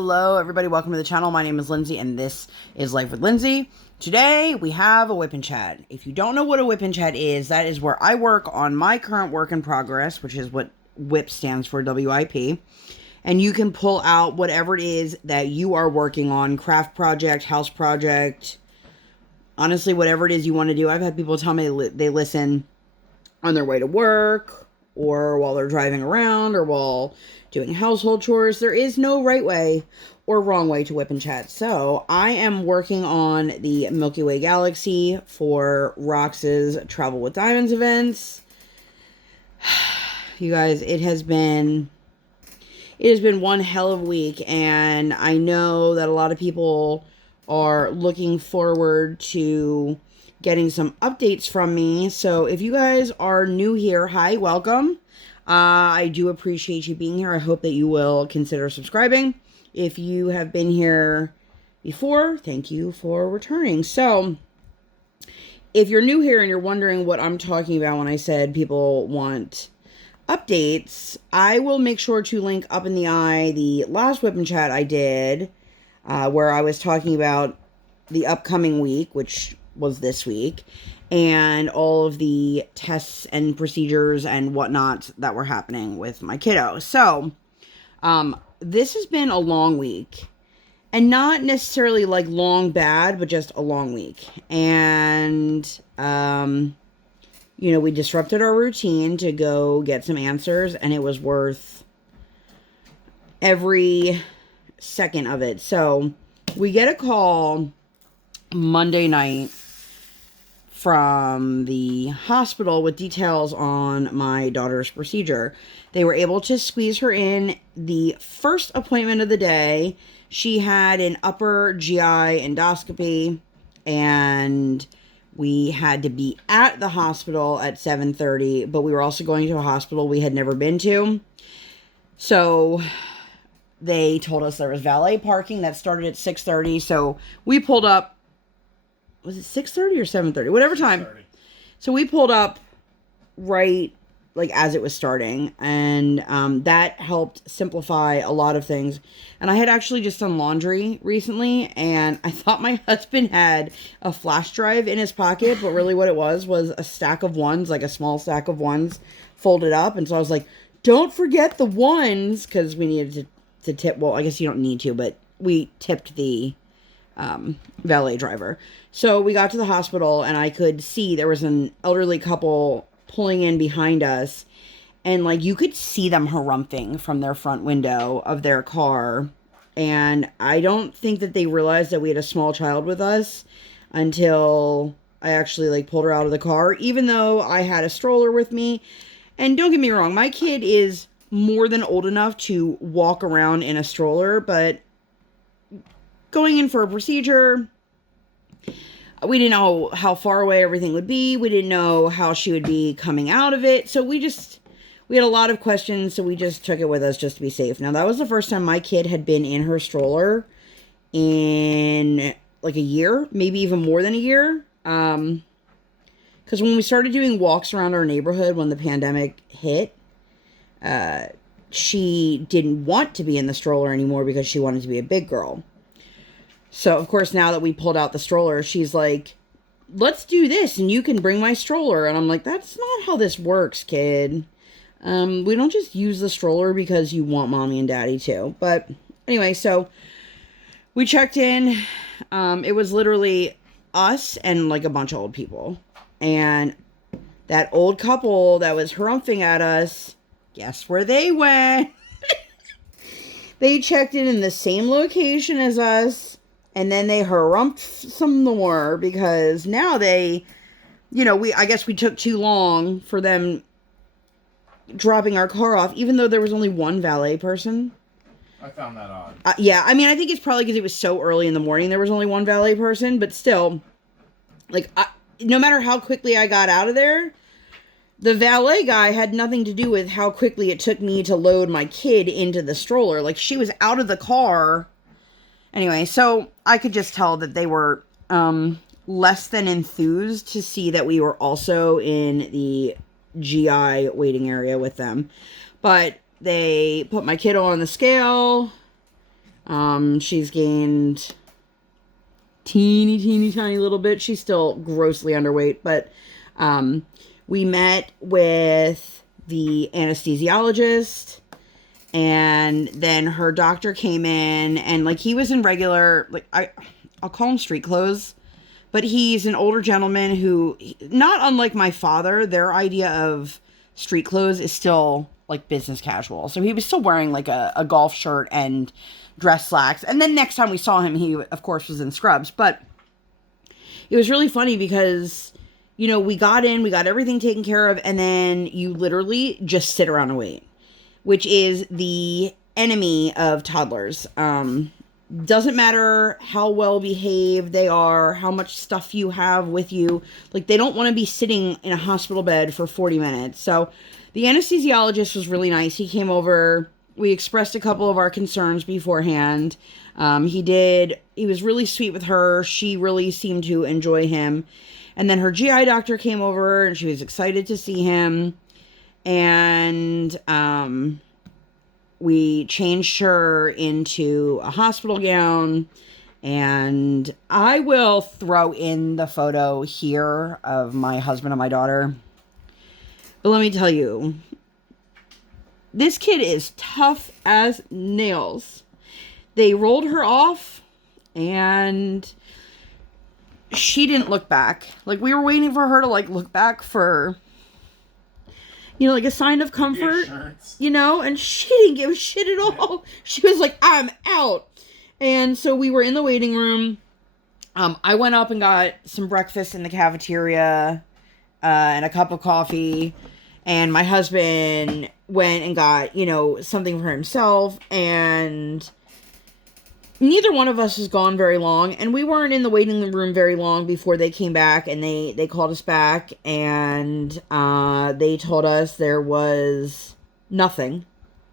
Hello everybody, welcome to the channel. My name is Lindsay and this is Life with Lindsay. Today we have a WIP Chat. If you don't know what a WIP Chat is, that is where I work on my current work in progress, which is what WIP stands for, WIP. And you can pull out whatever it is that you are working on, craft project, house project, honestly, whatever it is you want to do. I've had people tell me they listen on their way to work, or while they're driving around, or while doing household chores. There is no right way or wrong way to WIP Chat. So I am working on the Milky Way Galaxy for Rox's Travel with Diamonds events. You guys, it has been one hell of a week, and I know that a lot of people are looking forward to getting some updates from me. So if you guys are new here, hi, welcome. I do appreciate you being here. I hope that you will consider subscribing. If you have been here before, thank you for returning. So if you're new here and you're wondering what I'm talking about when I said people want updates, I will make sure to link up in the eye the last WIP Chat I did, where I was talking about the upcoming week, which was this week, and all of the tests and procedures and whatnot that were happening with my kiddo. So, this has been a long week, and not necessarily like long bad, but just a long week. And, you know, we disrupted our routine to go get some answers, and it was worth every second of it. So, we get a call Monday night from the hospital with details on my daughter's procedure. They were able to squeeze her in the first appointment of the day. She had an upper GI endoscopy, and we had to be at the hospital at 7:30, but we were also going to a hospital we had never been to. So they told us there was valet parking that started at 6:30. So we pulled up. Was it 6:30 or 7:30? Whatever time. 6:30. So we pulled up right like as it was starting, and that helped simplify a lot of things. And I had actually just done laundry recently, and I thought my husband had a flash drive in his pocket, but really what it was a stack of ones, like a small stack of ones folded up. And so I was like, don't forget the ones, because we needed to tip. Well, I guess you don't need to, but we tipped the valet driver. So we got to the hospital, and I could see there was an elderly couple pulling in behind us, and like you could see them harumphing from their front window of their car. And I don't think that they realized that we had a small child with us until I actually like pulled her out of the car, even though I had a stroller with me. And don't get me wrong, my kid is more than old enough to walk around in a stroller, but going in for a procedure, we didn't know how far away everything would be. We didn't know how she would be coming out of it. So we had a lot of questions, so we just took it with us just to be safe. Now, that was the first time my kid had been in her stroller in like a year, maybe even more than a year. Because when we started doing walks around our neighborhood when the pandemic hit, she didn't want to be in the stroller anymore because she wanted to be a big girl. So, of course, now that we pulled out the stroller, she's like, let's do this, and you can bring my stroller. And I'm like, that's not how this works, kid. We don't just use the stroller because you want mommy and daddy to. But anyway, so we checked in. It was literally us and like a bunch of old people. And that old couple that was harumphing at us, guess where they went? They checked in the same location as us. And then they harumphed some more because now they, you know, I guess we took too long for them dropping our car off, even though there was only one valet person. I found that odd. Yeah, I mean, I think it's probably because it was so early in the morning there was only one valet person, but still, like, no matter how quickly I got out of there, the valet guy had nothing to do with how quickly it took me to load my kid into the stroller. Like, she was out of the car. Anyway, so I could just tell that they were less than enthused to see that we were also in the GI waiting area with them. But they put my kiddo on the scale. She's gained teeny tiny little bit. She's still grossly underweight, but we met with the anesthesiologist, and then her doctor came in, and like he was in regular, like I'll call him street clothes, but he's an older gentleman who, not unlike my father, their idea of street clothes is still like business casual. So he was still wearing like a golf shirt and dress slacks. And then next time we saw him, he of course was in scrubs. But it was really funny because, you know, we got everything taken care of, and then you literally just sit around and wait, which is the enemy of toddlers. Doesn't matter how well behaved they are, how much stuff you have with you. Like, they don't want to be sitting in a hospital bed for 40 minutes. So the anesthesiologist was really nice. He came over. We expressed a couple of our concerns beforehand. He was really sweet with her. She really seemed to enjoy him. And then her GI doctor came over, and she was excited to see him. And we changed her into a hospital gown. And I will throw in the photo here of my husband and my daughter. But let me tell you, this kid is tough as nails. They rolled her off, and she didn't look back. Like, we were waiting for her to, like, look back for, you know, like a sign of comfort, you know, and she didn't give a shit at all. She was like, I'm out. And so we were in the waiting room. I went up and got some breakfast in the cafeteria, and a cup of coffee. And my husband went and got, you know, something for himself. And neither one of us was gone very long. And we weren't in the waiting room very long before they came back. And they called us back. And they told us there was nothing.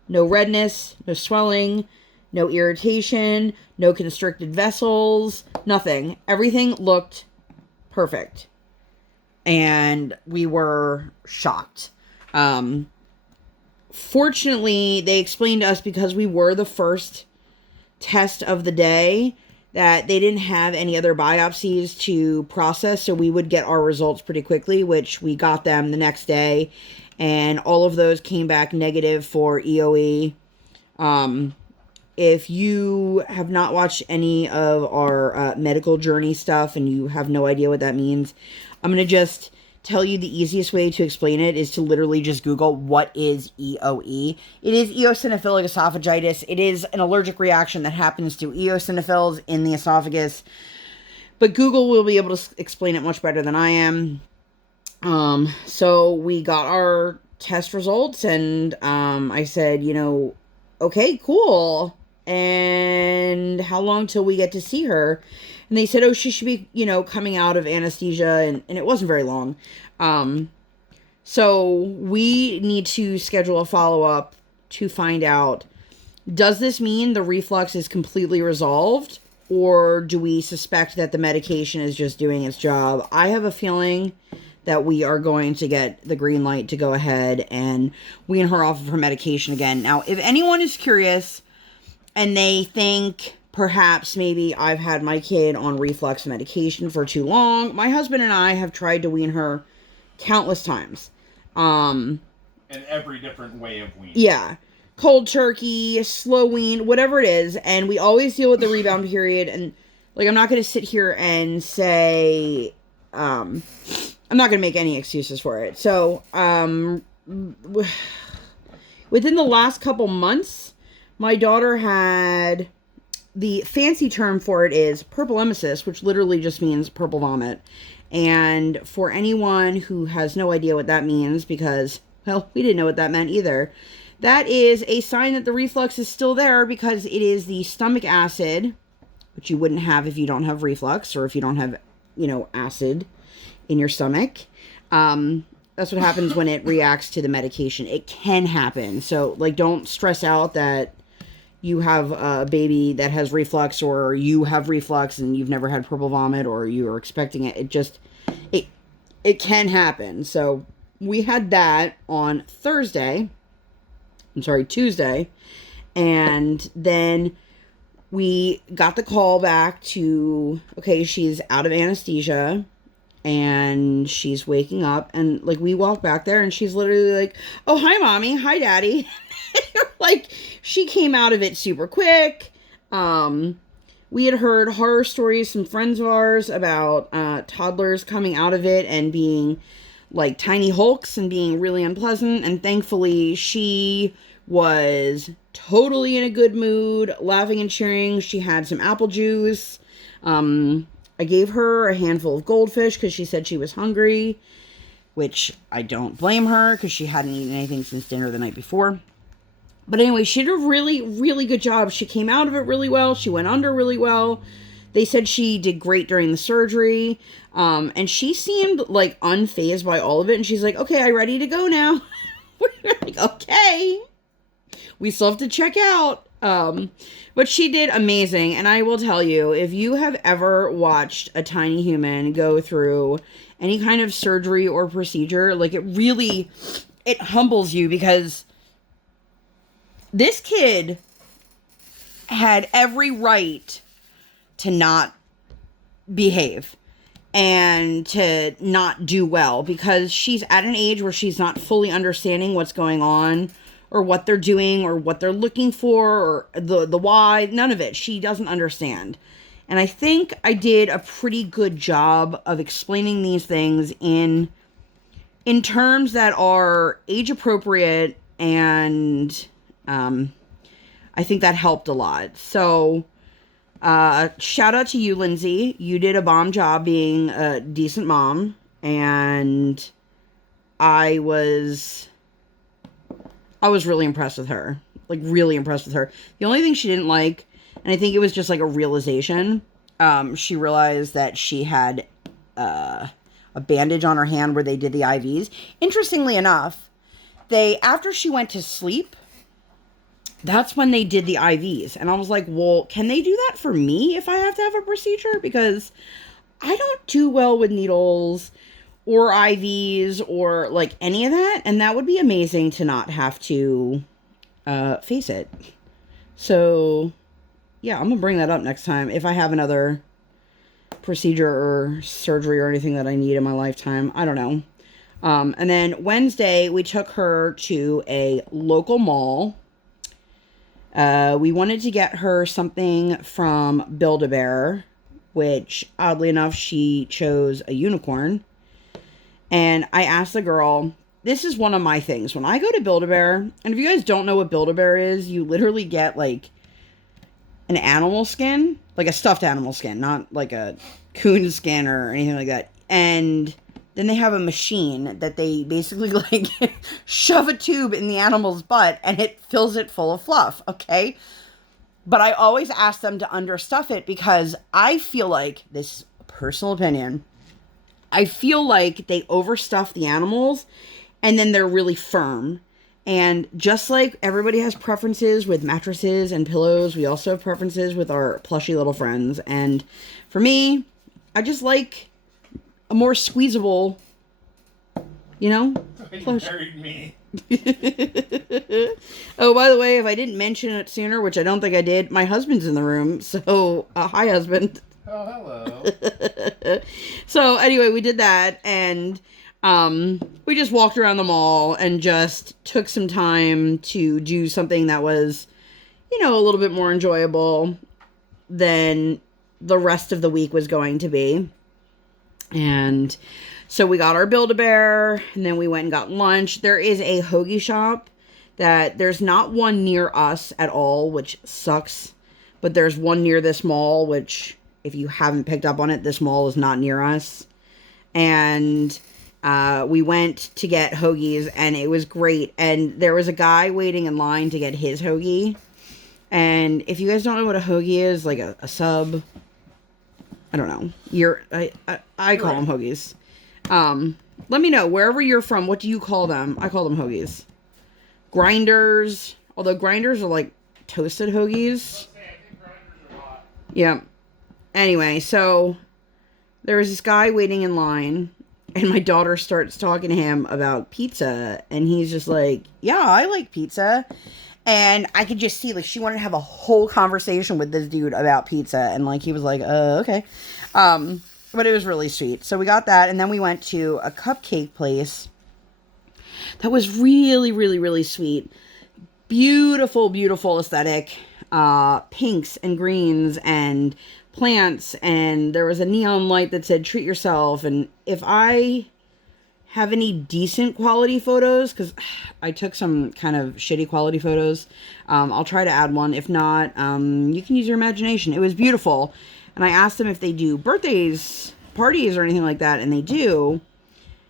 No redness, no swelling, no irritation, no constricted vessels, nothing. Everything looked perfect. And we were shocked. Fortunately, they explained to us, because we were the first test of the day, that they didn't have any other biopsies to process, so we would get our results pretty quickly, which we got them the next day, and all of those came back negative for EOE. If you have not watched any of our medical journey stuff and you have no idea what that means, I'm going to just tell you the easiest way to explain it is to literally just Google what is EOE. It is eosinophilic esophagitis. It is an allergic reaction that happens to eosinophils in the esophagus. But Google will be able to explain it much better than I am. So we got our test results, and I said, you know, okay, cool. And how long till we get to see her? And they said, oh, she should be, you know, coming out of anesthesia. And it wasn't very long. So we need to schedule a follow-up to find out, does this mean the reflux is completely resolved? Or do we suspect that the medication is just doing its job? I have a feeling that we are going to get the green light to go ahead and wean her off of her medication again. Now, if anyone is curious and they think perhaps maybe I've had my kid on reflux medication for too long, my husband and I have tried to wean her countless times. And every different way of weaning. Yeah. Cold turkey, slow wean, whatever it is. And we always deal with the rebound period. And, like, I'm not going to sit here and say, I'm not going to make any excuses for it. So, within the last couple months, my daughter had, the fancy term for it is purple emesis, which literally just means purple vomit. And for anyone who has no idea what that means, because, well, we didn't know what that meant either, that is a sign that the reflux is still there, because it is the stomach acid, which you wouldn't have if you don't have reflux, or if you don't have, you know, acid in your stomach. That's what happens when it reacts to the medication. It can happen. So, like, don't stress out that you have a baby that has reflux, or you have reflux and you've never had purple vomit, or you are expecting it. It can happen. So we had that on Tuesday. And then we got the call back to, okay, she's out of anesthesia and she's waking up, and like we walk back there and she's literally like, oh, hi mommy, hi daddy. Like, she came out of it super quick. We had heard horror stories from friends of ours about toddlers coming out of it and being like tiny hulks and being really unpleasant, and thankfully she was totally in a good mood, laughing and cheering. She had some apple juice. I gave her a handful of goldfish because she said she was hungry, which I don't blame her because she hadn't eaten anything since dinner the night before. But anyway, she did a really, really good job. She came out of it really well. She went under really well. They said she did great during the surgery. And she seemed like unfazed by all of it. And she's like, okay, I'm ready to go now. We're like, okay. We still have to check out. But she did amazing. And I will tell you, if you have ever watched a tiny human go through any kind of surgery or procedure, like it humbles you, because this kid had every right to not behave and to not do well, because she's at an age where she's not fully understanding what's going on or what they're doing or what they're looking for or the why. None of it. She doesn't understand. And I think I did a pretty good job of explaining these things in terms that are age appropriate, and I think that helped a lot. So shout out to you, Lindsay. You did a bomb job being a decent mom, and I was really impressed with her. Like, really impressed with her. The only thing she didn't like, and I think it was just like a realization, she realized that she had a bandage on her hand where they did the IVs. Interestingly enough, after she went to sleep, that's when they did the IVs. And I was like, well, can they do that for me if I have to have a procedure? Because I don't do well with needles or IVs or like any of that. And that would be amazing to not have to face it. So yeah, I'm gonna bring that up next time if I have another procedure or surgery or anything that I need in my lifetime. I don't know. And then Wednesday, we took her to a local mall. We wanted to get her something from Build-A-Bear, which oddly enough, she chose a unicorn. And I asked the girl, this is one of my things. When I go to Build-A-Bear, and if you guys don't know what Build-A-Bear is, you literally get like an animal skin, like a stuffed animal skin, not like a coon skin or anything like that. And then they have a machine that they basically like shove a tube in the animal's butt and it fills it full of fluff, okay? But I always ask them to understuff it because I feel like, this is a personal opinion, I feel like they overstuff the animals and then they're really firm. And just like everybody has preferences with mattresses and pillows, we also have preferences with our plushy little friends. And for me, I just like a more squeezable, you know, plush. You buried me. Oh, by the way, if I didn't mention it sooner, which I don't think I did, my husband's in the room. So, hi, husband. Oh, hello. So, anyway, we did that, and we just walked around the mall and just took some time to do something that was, you know, a little bit more enjoyable than the rest of the week was going to be. And so we got our Build-A-Bear, and then we went and got lunch. There is a hoagie shop that there's not one near us at all, which sucks. But there's one near this mall, which if you haven't picked up on it, this mall is not near us. And we went to get hoagies, and it was great. And there was a guy waiting in line to get his hoagie. And if you guys don't know what a hoagie is, like a sub, I don't know. I call them hoagies. Let me know, wherever you're from, what do you call them? I call them hoagies. Grinders, although grinders are like toasted hoagies. Yeah. Anyway, so there was this guy waiting in line, and my daughter starts talking to him about pizza, and he's just like, yeah, I like pizza. And I could just see, like, she wanted to have a whole conversation with this dude about pizza. And, like, he was like, okay. But it was really sweet. So we got that. And then we went to a cupcake place that was really, really, really sweet. Beautiful, beautiful aesthetic. Pinks and greens and plants. And there was a neon light that said, treat yourself. And if I have any decent quality photos, because I took some kind of shitty quality photos, I'll try to add one. If not, you can use your imagination. It was beautiful. And I asked them if they do birthdays, parties, or anything like that, and they do.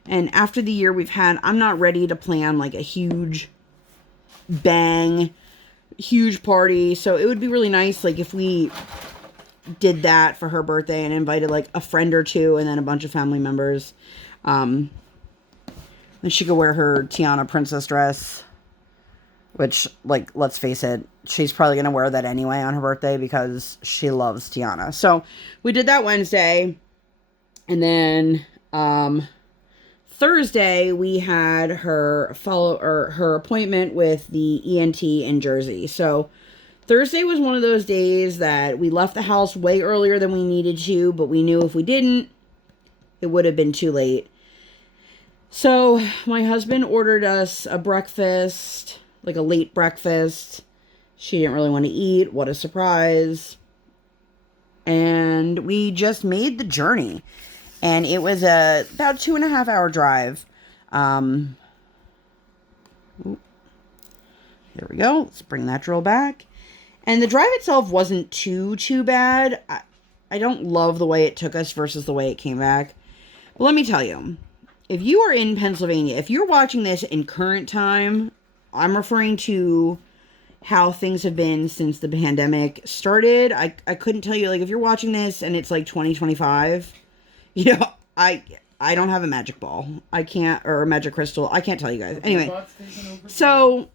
And after the year we've had, I'm not ready to plan like a huge bang, huge party. So it would be really nice, like, if we did that for her birthday and invited like a friend or two and then a bunch of family members. And she could wear her Tiana princess dress, which, like, let's face it, she's probably going to wear that anyway on her birthday because she loves Tiana. So we did that Wednesday. And then Thursday we had her her appointment with the ENT in Jersey. So Thursday was one of those days that we left the house way earlier than we needed to, but we knew if we didn't, it would have been too late. So my husband ordered us a breakfast, like a late breakfast. She didn't really want to eat. What a surprise. And we just made the journey. And it was about 2.5 hour drive. There we go. Let's bring that drill back. And the drive itself wasn't too bad. I don't love the way it took us versus the way it came back. But let me tell you. If you are in Pennsylvania, if you're watching this in current time, I'm referring to how things have been since the pandemic started. I couldn't tell you, like, if you're watching this and it's like 2025, you know, I don't have a magic ball. I can't, or a magic crystal. I can't tell you guys. Anyway, so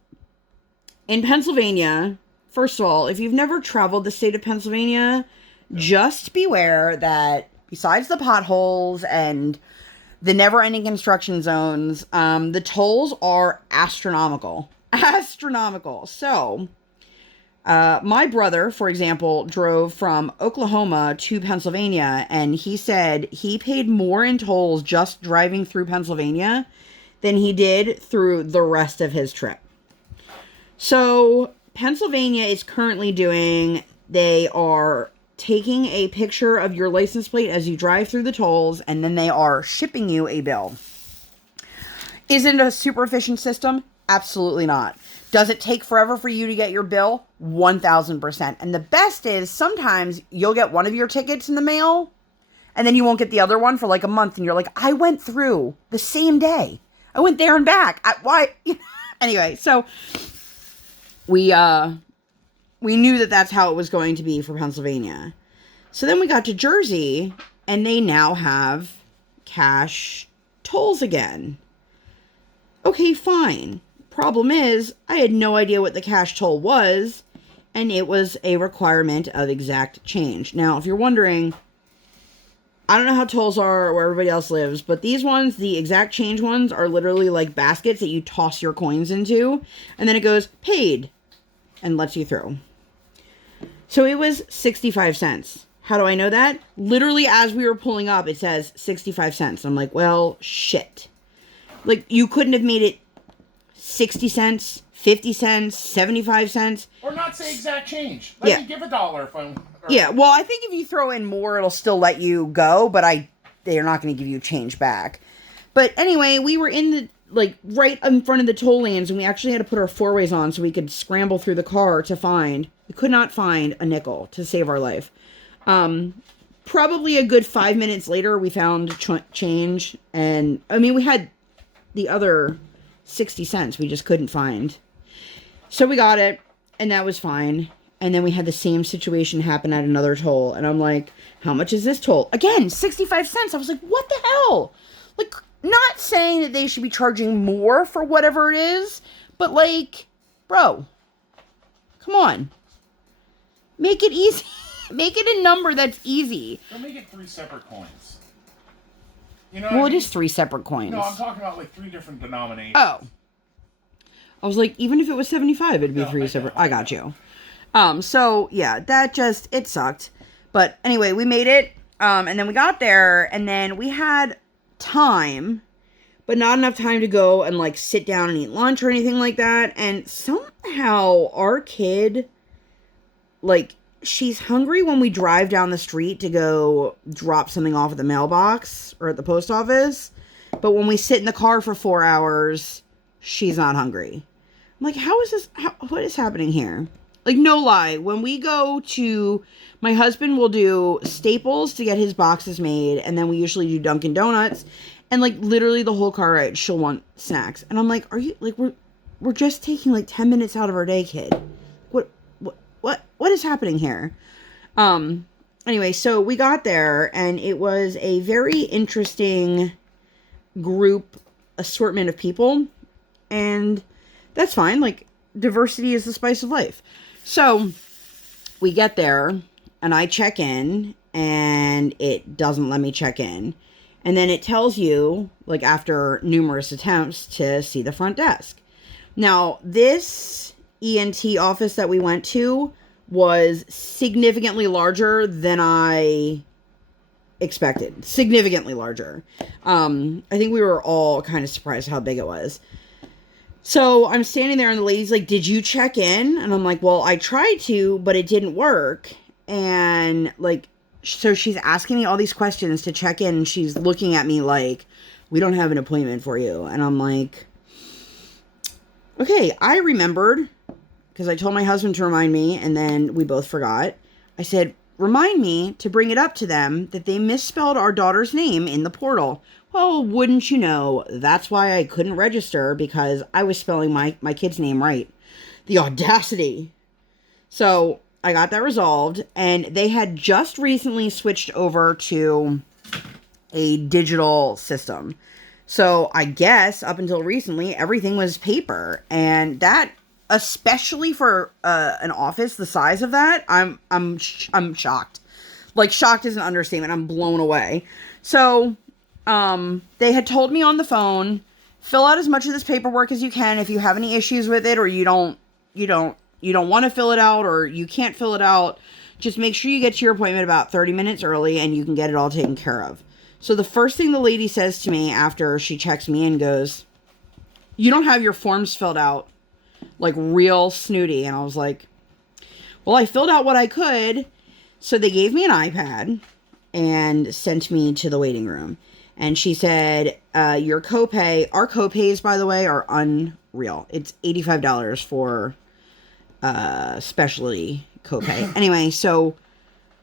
in Pennsylvania, first of all, if you've never traveled the state of Pennsylvania, just beware that besides the potholes and the never-ending construction zones, the tolls are astronomical. Astronomical. So, my brother, for example, drove from Oklahoma to Pennsylvania, and he said he paid more in tolls just driving through Pennsylvania than he did through the rest of his trip. So, Pennsylvania is currently they are taking a picture of your license plate as you drive through the tolls, and then they are shipping you a bill. Is it a super efficient system? Absolutely not. Does it take forever for you to get your bill? 1000%. And the best is sometimes you'll get one of your tickets in the mail, and then you won't get the other one for like a month, and you're like, I went through the same day. I went there and back. Why? Anyway, so we knew that that's how it was going to be for Pennsylvania. So then we got to Jersey, and they now have cash tolls again. Okay, fine. Problem is, I had no idea what the cash toll was, and it was a requirement of exact change. Now, if you're wondering, I don't know how tolls are where everybody else lives, but these ones, the exact change ones, are literally like baskets that you toss your coins into, and then it goes, paid, and lets you through. So it was 65 cents. How do I know that? Literally, as we were pulling up, it says 65 cents. I'm like, well, shit. Like, you couldn't have made it 60 cents, 50 cents, 75 cents. Or not say exact change. Let me give $1 if I'm... Yeah, well, I think if you throw in more, it'll still let you go, but they're not going to give you change back. But anyway, we were in the, like, right in front of the toll lanes, and we actually had to put our four-ways on so we could scramble through the car to find... We could not find a nickel to save our life. Probably a good 5 minutes later, we found change. And, I mean, we had the other 60 cents we just couldn't find. So we got it, and that was fine. And then we had the same situation happen at another toll. And I'm like, how much is this toll? Again, 65 cents. I was like, what the hell? Like, not saying that they should be charging more for whatever it is, but like, bro, come on. Make it easy. Make it a number that's easy. Don't make it 3 separate coins. You know well, it is 3 separate coins. No, I'm talking about like 3 different denominations. Oh. I was like, even if it was 75, it'd be 3 separate. I got you. So yeah, that just, it sucked. But anyway, we made it. And then we got there, and then we had time, but not enough time to go and like sit down and eat lunch or anything like that. And somehow our kid, like, she's hungry when we drive down the street to go drop something off at the mailbox or at the post office. But when we sit in the car for 4 hours, she's not hungry. I'm like, what is happening here? Like, no lie, when we go to, my husband will do Staples to get his boxes made, and then we usually do Dunkin' Donuts, and like literally the whole car ride, she'll want snacks. And I'm like, are you, like, we're just taking like 10 minutes out of our day, kid. What is happening here? Anyway, so we got there, and it was a very interesting group assortment of people, and that's fine. Like, diversity is the spice of life. So we get there, and I check in, and it doesn't let me check in. And then it tells you, like, after numerous attempts, to see the front desk. Now, this ENT office that we went to was significantly larger than I expected. Significantly larger. I think we were all kind of surprised how big it was. So I'm standing there, and the lady's like, did you check in? And I'm like, well, I tried to, but it didn't work. And like, so she's asking me all these questions to check in, and she's looking at me like, we don't have an appointment for you. And I'm like, okay, I remembered, because I told my husband to remind me, and then we both forgot. I said, remind me to bring it up to them that they misspelled our daughter's name in the portal. Well, wouldn't you know, that's why I couldn't register, because I was spelling my kid's name right. The audacity. So I got that resolved, and they had just recently switched over to a digital system. So I guess up until recently, everything was paper, and that, especially for an office the size of that, I'm shocked. Like, shocked is an understatement. I'm blown away. So they had told me on the phone, fill out as much of this paperwork as you can. If you have any issues with it, or you don't want to fill it out, or you can't fill it out, just make sure you get to your appointment about 30 minutes early, and you can get it all taken care of. So the first thing the lady says to me after she checks me in goes, you don't have your forms filled out. Like, real snooty. And I was like, well, I filled out what I could. So they gave me an iPad and sent me to the waiting room. And she said, your copay, our copays, by the way, are unreal. It's $85 for specialty copay. Anyway, so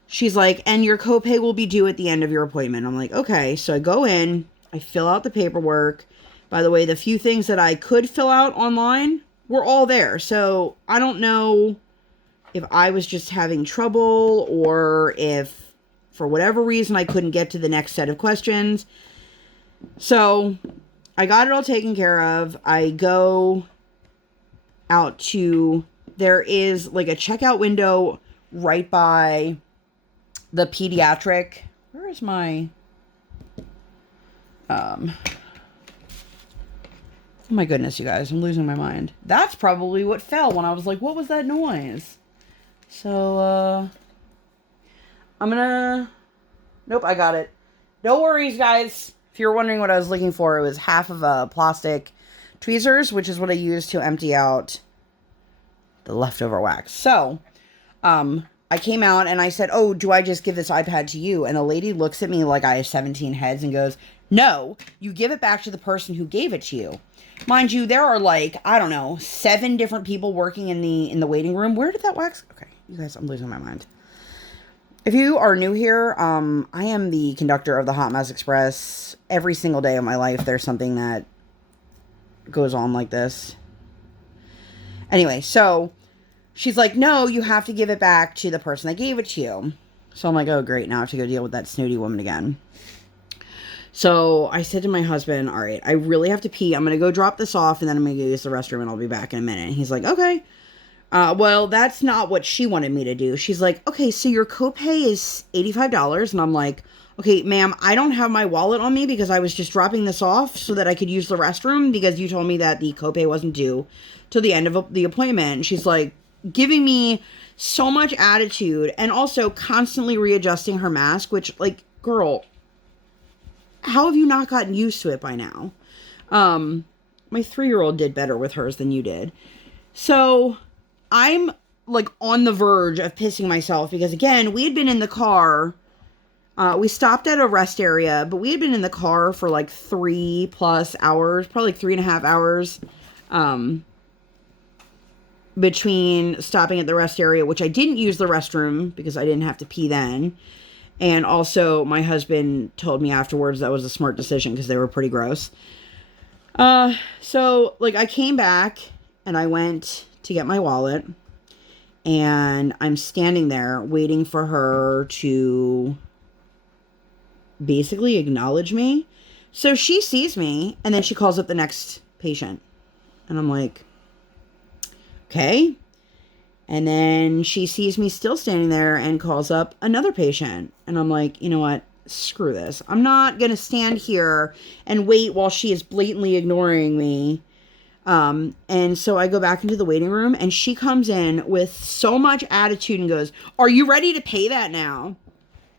she's like, and your copay will be due at the end of your appointment. I'm like, okay. So I go in, I fill out the paperwork. By the way, the few things that I could fill out online were all there. So I don't know if I was just having trouble, or if for whatever reason I couldn't get to the next set of questions. So I got it all taken care of. I go out to, there is like a checkout window right by the pediatric. Where is my, oh my goodness, you guys, I'm losing my mind. That's probably what fell when I was like, what was that noise? So, I'm gonna, nope, I got it. No worries, guys. If you're wondering what I was looking for, it was half of a plastic tweezers, which is what I used to empty out the leftover wax. So, I came out and I said, oh, do I just give this iPad to you? And the lady looks at me like I have 17 heads and goes, no, you give it back to the person who gave it to you. Mind you, there are like, I don't know, 7 different people working in the waiting room. Where did that wax? Okay, you guys, I'm losing my mind. If you are new here, I am the conductor of the Hot Mess Express. Every single day of my life, there's something that goes on like this. Anyway, so she's like, no, you have to give it back to the person that gave it to you. So I'm like, oh, great. Now I have to go deal with that snooty woman again. So I said to my husband, all right, I really have to pee. I'm going to go drop this off, and then I'm going to go use the restroom, and I'll be back in a minute. And he's like, okay. Well, that's not what she wanted me to do. She's like, okay, so your copay is $85. And I'm like, okay, ma'am, I don't have my wallet on me because I was just dropping this off so that I could use the restroom because you told me that the copay wasn't due till the end of the appointment. And she's like giving me so much attitude and also constantly readjusting her mask, which, like, girl, how have you not gotten used to it by now? My 3-year-old did better with hers than you did. So I'm like on the verge of pissing myself because, again, we had been in the car. We stopped at a rest area, but we had been in the car for like 3+ hours, probably like 3.5 hours, between stopping at the rest area, which I didn't use the restroom because I didn't have to pee then. And also my husband told me afterwards that was a smart decision because they were pretty gross. So like I came back and I went to get my wallet and I'm standing there waiting for her to basically acknowledge me. So she sees me and then she calls up the next patient and I'm like, okay. And then she sees me still standing there and calls up another patient and I'm like, you know what? Screw this. I'm not going to stand here and wait while she is blatantly ignoring me. And so I go back into the waiting room and she comes in with so much attitude and goes, are you ready to pay that now?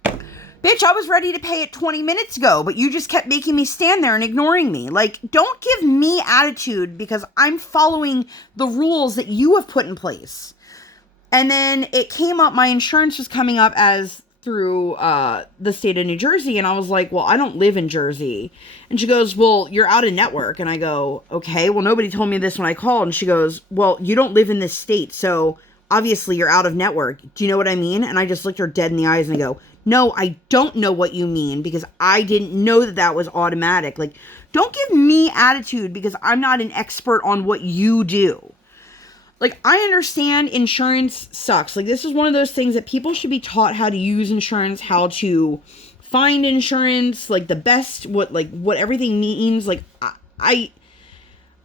Bitch, I was ready to pay it 20 minutes ago, but you just kept making me stand there and ignoring me. Like, don't give me attitude because I'm following the rules that you have put in place. And then it came up, my insurance was coming up as through the state of New Jersey. And I was like, well, I don't live in Jersey. And she goes, well, you're out of network. And I go, okay, well, nobody told me this when I called. And she goes, well, you don't live in this state. So obviously you're out of network. Do you know what I mean? And I just looked her dead in the eyes and I go, no, I don't know what you mean because I didn't know that that was automatic. Like, don't give me attitude because I'm not an expert on what you do. Like, I understand insurance sucks. Like, this is one of those things that people should be taught how to use insurance, how to find insurance, like the best, what everything means. Like, I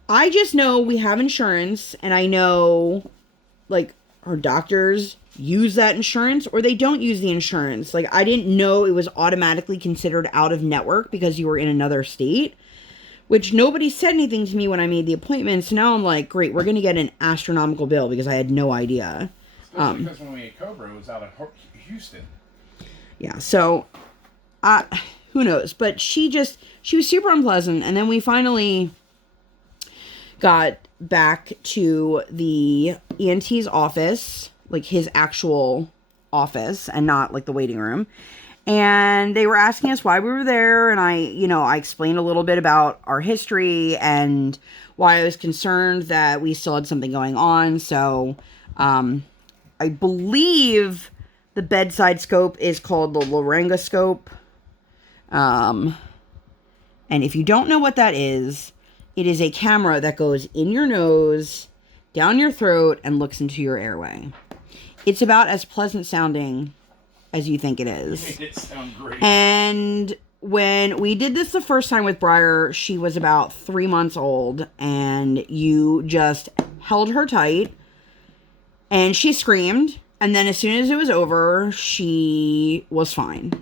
just know we have insurance and I know like our doctors use that insurance or they don't use the insurance. Like, I didn't know it was automatically considered out of network because you were in another state. Which nobody said anything to me when I made the appointment. So now I'm like, great, we're going to get an astronomical bill because I had no idea. Especially because when we ate Cobra, it was out of Houston. Yeah, so who knows? But she was super unpleasant. And then we finally got back to the ENT's office, like his actual office and not like the waiting room. And they were asking us why we were there. And I explained a little bit about our history and why I was concerned that we still had something going on. So, I believe the bedside scope is called the laryngoscope. And if you don't know what that is, it is a camera that goes in your nose, down your throat, and looks into your airway. It's about as pleasant sounding as you think it is. You made it sound great. And when we did this the first time with Briar, she was about 3 months old, and you just held her tight, and she screamed, and then as soon as it was over, she was fine.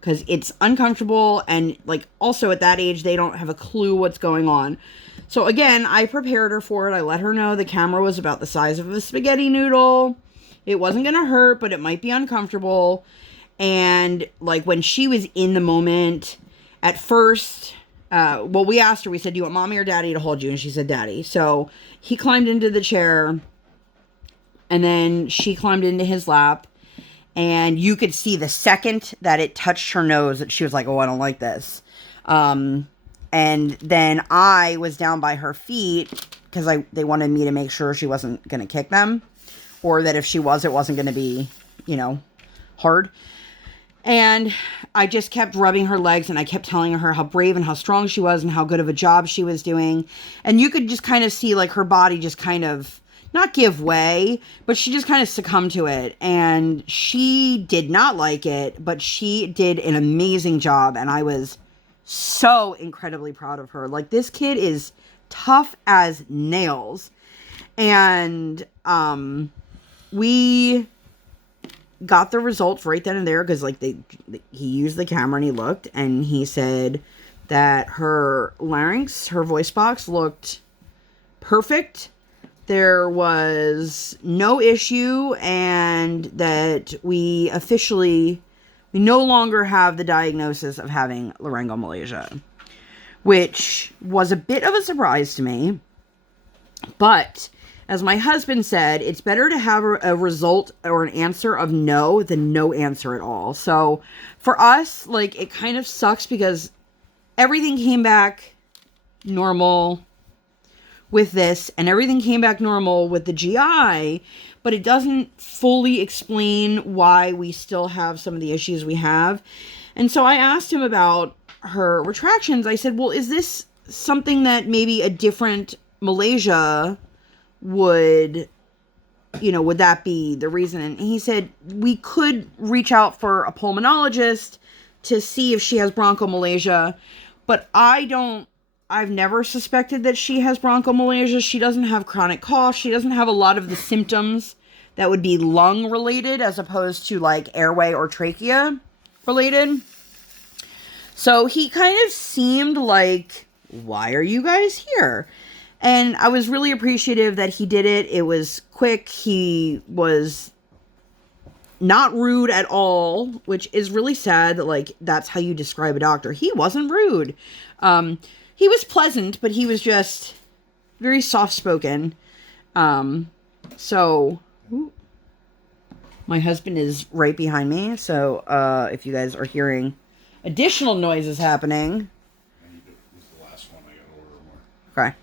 Because it's uncomfortable, and like also at that age, they don't have a clue what's going on. So again, I prepared her for it. I let her know the camera was about the size of a spaghetti noodle. It wasn't going to hurt, but it might be uncomfortable. And like when she was in the moment, at first, we asked her, we said, do you want mommy or daddy to hold you? And she said, daddy. So he climbed into the chair and then she climbed into his lap. And you could see the second that it touched her nose that she was like, oh, I don't like this. And then I was down by her feet because they wanted me to make sure she wasn't going to kick them. Or that if she was, it wasn't going to be, hard. And I just kept rubbing her legs and I kept telling her how brave and how strong she was and how good of a job she was doing. And you could just kind of see like her body just kind of not give way, but she just kind of succumbed to it. And she did not like it, but she did an amazing job. And I was so incredibly proud of her. Like, this kid is tough as nails. And, we got the results right then and there because like he used the camera and he looked and he said that her larynx, her voice box looked perfect. There was no issue, and that we no longer have the diagnosis of having laryngomalacia, which was a bit of a surprise to me. But as my husband said, it's better to have a result or an answer of no than no answer at all. So for us, like, it kind of sucks because everything came back normal with this, and everything came back normal with the GI, but it doesn't fully explain why we still have some of the issues we have. And so I asked him about her retractions. I said, well, is this something that maybe a different Malaysia would that be the reason? And he said, we could reach out for a pulmonologist to see if she has bronchomalacia, but I've never suspected that she has bronchomalacia. She doesn't have chronic cough. She doesn't have a lot of the symptoms that would be lung related as opposed to like airway or trachea related. So he kind of seemed like, why are you guys here? And I was really appreciative that he did it. It was quick. He was not rude at all, which is really sad that like that's how you describe a doctor. He wasn't rude. He was pleasant, but he was just very soft-spoken. So, my husband is right behind me. So, if you guys are hearing additional noises happening. This is the last one. I gotta order more. Okay.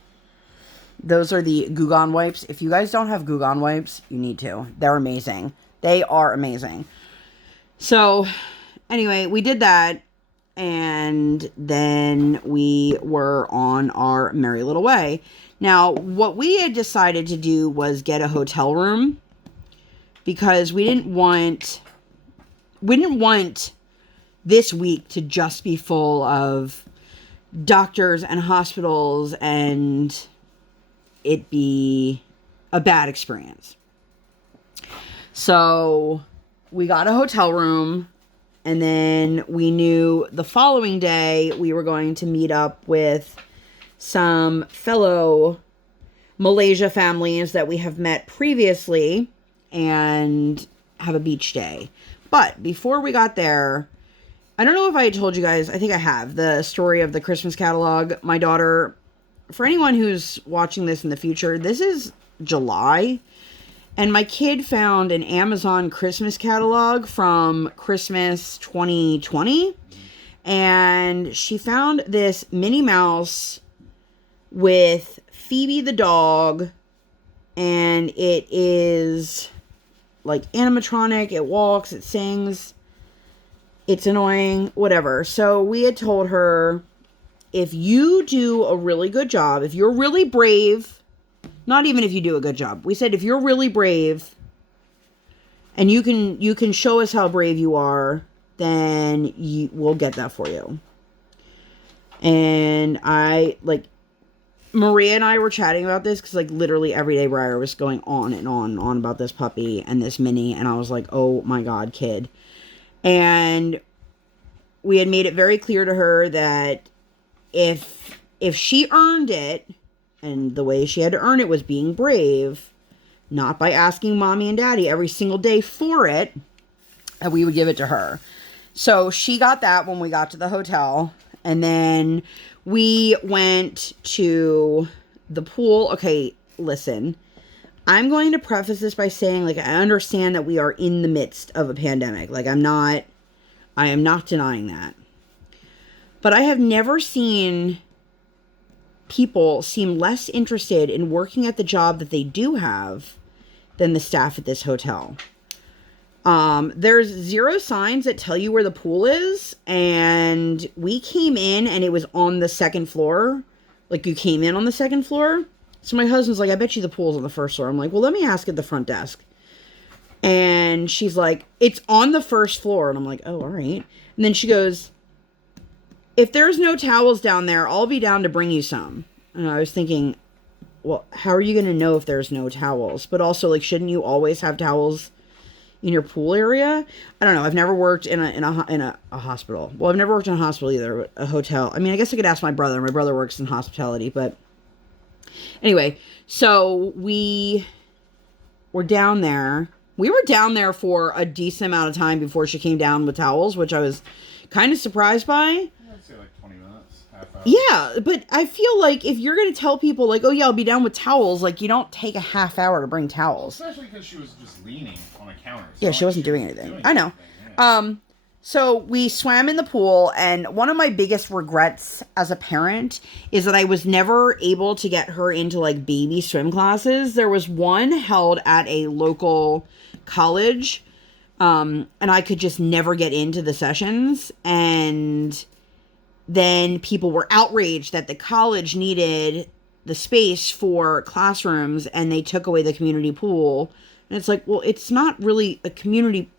Those are the Gugon wipes. If you guys don't have Gugon wipes, you need to. They're amazing. They are amazing. So, anyway, we did that. And then we were on our merry little way. Now, what we had decided to do was get a hotel room because we didn't want this week to just be full of doctors and hospitals and it be a bad experience. So we got a hotel room. And then we knew the following day we were going to meet up with some fellow Malaysia families that we have met previously and have a beach day. But before we got there, I don't know if I told you guys, I think I have, the story of the Christmas catalog. My daughter, for anyone who's watching this in the future, this is July. And my kid found an Amazon Christmas catalog from Christmas 2020. And she found this Minnie Mouse with Phoebe the dog. And it is like animatronic. It walks, it sings. It's annoying, whatever. So we had told her, if you do a really good job, if you're really brave, not even if you do a good job. We said, if you're really brave and you can show us how brave you are, then we'll get that for you. And Maria and I were chatting about this because like literally every day Briar was going on and on about this puppy and this Minnie. And I was like, oh my God, kid. And we had made it very clear to her that if she earned it, and the way she had to earn it was being brave, not by asking mommy and daddy every single day for it, and we would give it to her. So she got that when we got to the hotel. And then we went to the pool. Okay, listen. I'm going to preface this by saying, like, I understand that we are in the midst of a pandemic. Like, I am not denying that. But I have never seen people seem less interested in working at the job that they do have than the staff at this hotel. There's 0 signs that tell you where the pool is, and we came in and it was on the 2nd floor. Like, you came in on the 2nd floor. So my husband's like, I bet you the pool's on the 1st floor. I'm like, well, let me ask at the front desk. And she's like, it's on the 1st floor. And I'm like, oh, all right. And then she goes, if there's no towels down there, I'll be down to bring you some. And I was thinking, well, how are you going to know if there's no towels? But also, like, shouldn't you always have towels, in your pool area. I don't know. I've never worked in a hospital. Well, I've never worked in a hospital either, but a hotel. I mean, I guess I could ask my brother. My brother works in hospitality, but anyway, so we were down there. We were down there for a decent amount of time before she came down with towels, which I was kind of surprised by. I'd say like 20 minutes, half hour. Yeah, but I feel like if you're going to tell people, like, oh, yeah, I'll be down with towels, like, you don't take a half hour to bring towels. Especially because she was just leaning on a counter. Yeah, she wasn't doing anything. I know. So we swam in the pool, and one of my biggest regrets as a parent is that I was never able to get her into, like, baby swim classes. There was one held at a local college, and I could just never get into the sessions, and then people were outraged that the college needed the space for classrooms, and they took away the community pool. And it's like, well, it's not really a community.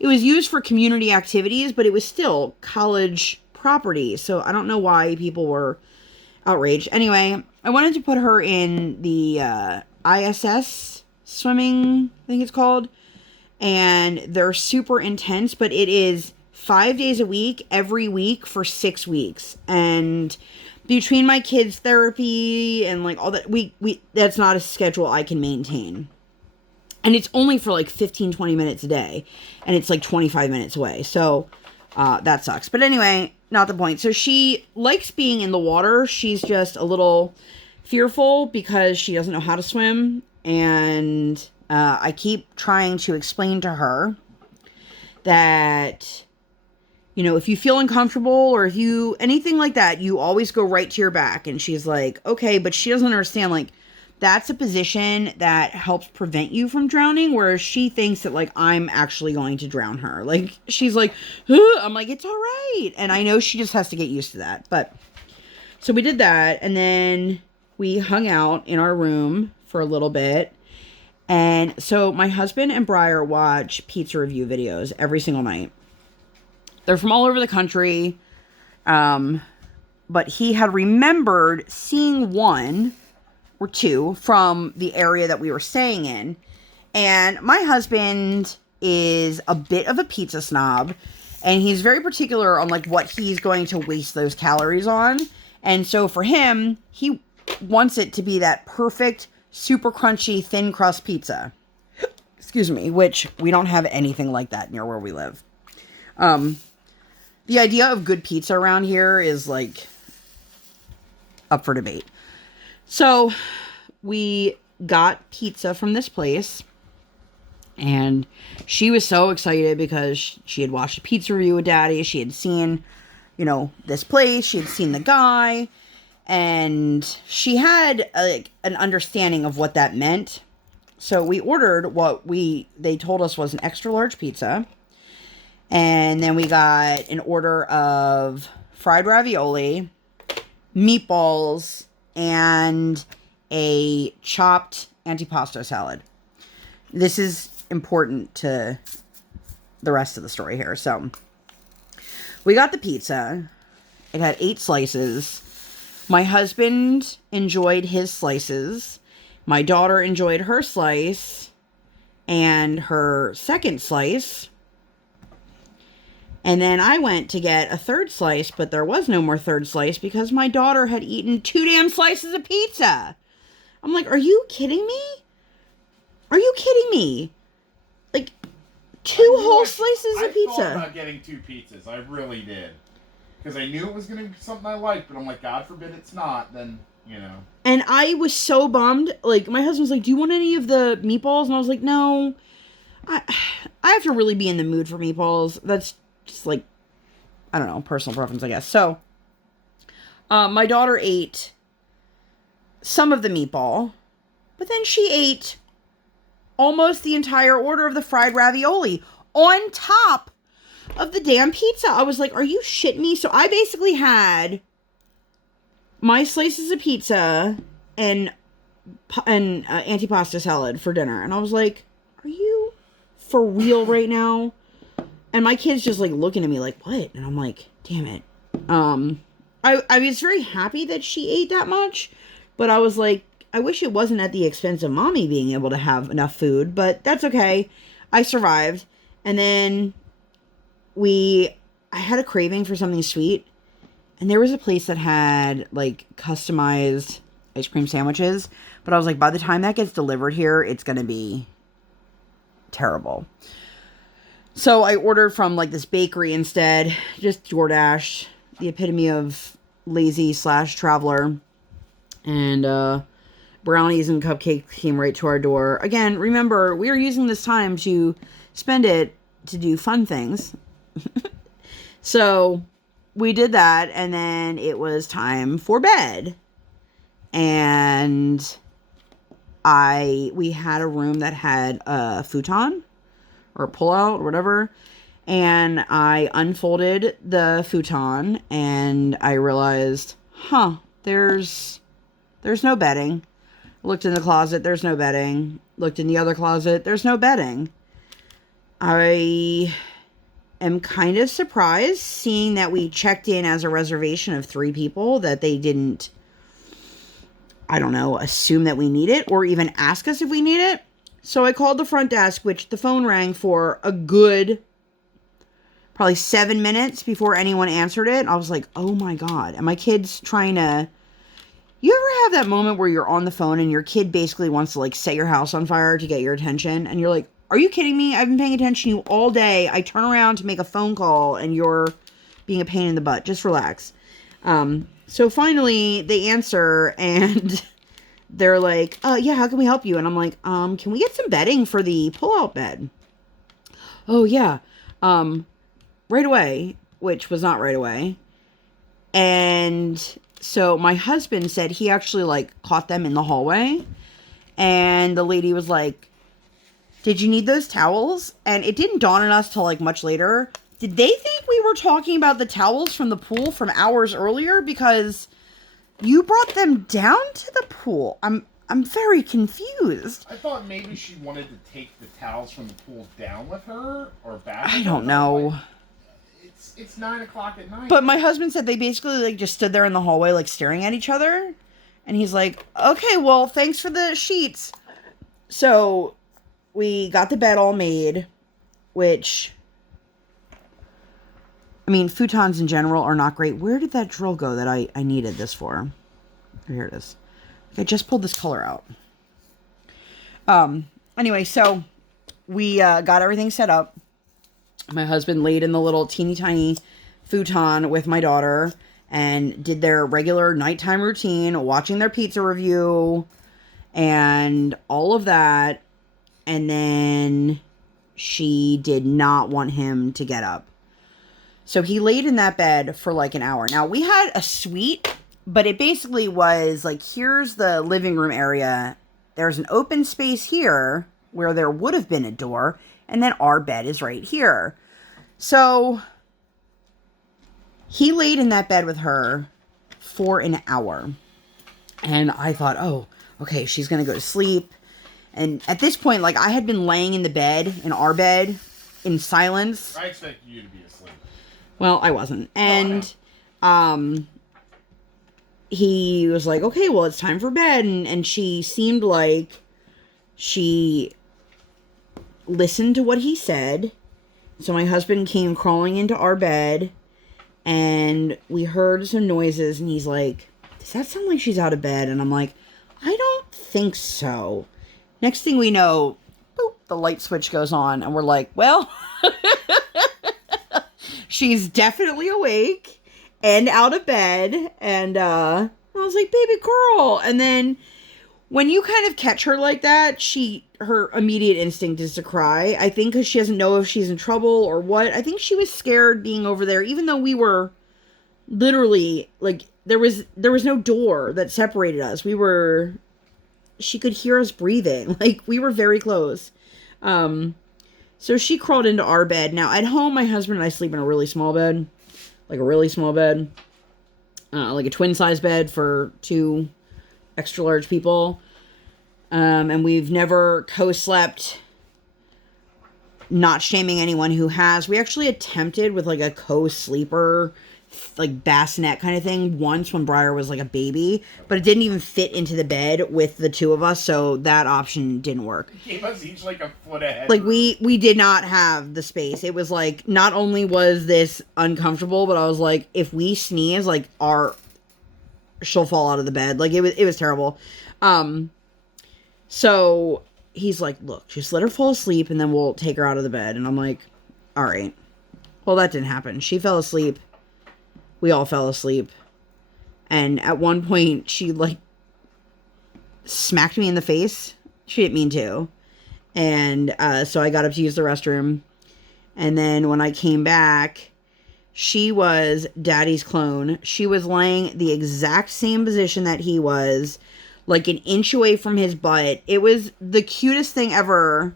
It was used for community activities, but it was still college property. So I don't know why people were outraged. Anyway, I wanted to put her in the ISS swimming, I think it's called. And they're super intense, but it is 5 days a week, every week for 6 weeks. And between my kids' therapy and like all that, we that's not a schedule I can maintain. And it's only for like 15, 20 minutes a day. And it's like 25 minutes away. So that sucks. But anyway, not the point. So she likes being in the water. She's just a little fearful because she doesn't know how to swim. And I keep trying to explain to her that, you know, if you feel uncomfortable or if you, anything like that, you always go right to your back. And she's like, okay, but she doesn't understand, like, that's a position that helps prevent you from drowning, whereas she thinks that, like, I'm actually going to drown her. Like, she's like, huh. I'm like, it's all right. And I know she just has to get used to that. But, so we did that, and then we hung out in our room for a little bit. And so my husband and Briar watch pizza review videos every single night. They're from all over the country. But he had remembered seeing one or two from the area that we were staying in. And my husband is a bit of a pizza snob, and he's very particular on like what he's going to waste those calories on. And so for him, he wants it to be that perfect, super crunchy, thin crust pizza. Excuse me, which we don't have anything like that near where we live. The idea of good pizza around here is like up for debate. So we got pizza from this place, and she was so excited because she had watched a pizza review with Daddy. She had seen, you know, this place. She had seen the guy, and she had like an understanding of what that meant. So we ordered what they told us was an extra large pizza. And then we got an order of fried ravioli, meatballs, and a chopped antipasto salad. This is important to the rest of the story here. So we got the pizza. It had 8 slices. My husband enjoyed his slices. My daughter enjoyed her slice and her second slice. And then I went to get a third slice, but there was no more third slice because my daughter had eaten 2 damn slices of pizza. I'm like, are you kidding me? Are you kidding me? Like, 2 whole slices of pizza. I thought about getting 2 pizzas. I really did. Because I knew it was going to be something I liked, but I'm like, God forbid it's not, then, you know. And I was so bummed. Like, my husband was like, do you want any of the meatballs? And I was like, no. I have to really be in the mood for meatballs. That's just like, I don't know, personal preference, I guess. So, my daughter ate some of the meatball, but then she ate almost the entire order of the fried ravioli on top of the damn pizza. I was like, are you shitting me? So I basically had my slices of pizza and antipasto salad for dinner. And I was like, are you for real right now? And my kid's just like looking at me like, what? And I'm like, damn it. I was very happy that she ate that much, but I was like, I wish it wasn't at the expense of mommy being able to have enough food, but that's okay. I survived. And then I had a craving for something sweet. And there was a place that had, like, customized ice cream sandwiches. But I was like, by the time that gets delivered here, it's going to be terrible. So I ordered from, like, this bakery instead. Just DoorDash. The epitome of lazy/traveler. And, brownies and cupcakes came right to our door. Again, remember, we are using this time to spend it to do fun things. So we did that, and then it was time for bed. And we had a room that had a futon or a pull-out or whatever. And I unfolded the futon, and I realized, there's no bedding. Looked in the closet, there's no bedding. Looked in the other closet, there's no bedding. I am kind of surprised seeing that we checked in as a reservation of 3 people, that they didn't, I don't know, assume that we need it or even ask us if we need it. So I called the front desk, which the phone rang for a good probably 7 minutes before anyone answered it. I was like, oh my God. And my kid's trying to... You ever have that moment where you're on the phone and your kid basically wants to, like, set your house on fire to get your attention? And you're like, are you kidding me? I've been paying attention to you all day. I turn around to make a phone call and you're being a pain in the butt. Just relax. So finally they answer and they're like, yeah, how can we help you? And I'm like, can we get some bedding for the pull-out bed? Oh, yeah. Right away, which was not right away. And... So my husband said he actually, like, caught them in the hallway. And the lady was like, did you need those towels? And it didn't dawn on us till, like, much later. Did they think we were talking about the towels from the pool from hours earlier? Because you brought them down to the pool. I'm very confused. I thought maybe she wanted to take the towels from the pool down with her or back. I don't know. Like, it's 9 o'clock at night. But my husband said they basically, like, just stood there in the hallway, like, staring at each other. And he's like, okay, well, thanks for the sheets. So we got the bed all made, which, I mean, futons in general are not great. Where did that drill go that I needed this for? Here it is. I just pulled this color out. Anyway, so we got everything set up. My husband laid in the little teeny tiny futon with my daughter and did their regular nighttime routine, watching their pizza review and all of that. And then she did not want him to get up. So he laid in that bed for like an hour. Now, we had a suite, but it basically was like, here's the living room area. There's an open space here where there would have been a door. And then our bed is right here. So he laid in that bed with her for an hour. And I thought, oh, okay, she's going to go to sleep. And at this point, like, I had been laying in the bed, in our bed, in silence. I expected you to be asleep. Well, I wasn't. And he was like, okay, well, it's time for bed. And she seemed like she listened to what he said. So my husband came crawling into our bed and we heard some noises and he's like, does that sound like she's out of bed? And I'm like, I don't think so. Next thing we know, boop, the light switch goes on and we're like, well, she's definitely awake and out of bed. And I was like, baby girl. And then when you kind of catch her like that, her immediate instinct is to cry. I think because she doesn't know if she's in trouble or what. I think she was scared being over there, even though we were literally, like, there was no door that separated us. She could hear us breathing. Like, we were very close. So she crawled into our bed. Now, at home, my husband and I sleep in a really small bed. Like, a really small bed. Like a twin-size bed for 2 extra large people. And we've never co-slept, not shaming anyone who has. We actually attempted with like a co-sleeper like bassinet kind of thing once when Briar was like a baby, but it didn't even fit into the bed with the two of us, so that option didn't work. It gave us each like a foot ahead. Like we did not have the space. It was like, not only was this uncomfortable, but I was like, if we sneeze, like she'll fall out of the bed. Like it was terrible. So he's like, look, just let her fall asleep and then we'll take her out of the bed. And I'm like, all right. Well, that didn't happen. She fell asleep. We all fell asleep. And at one point, she, like, smacked me in the face. She didn't mean to. And so I got up to use the restroom. And then when I came back, she was Daddy's clone. She was laying the exact same position that he was, like an inch away from his butt. It was the cutest thing ever.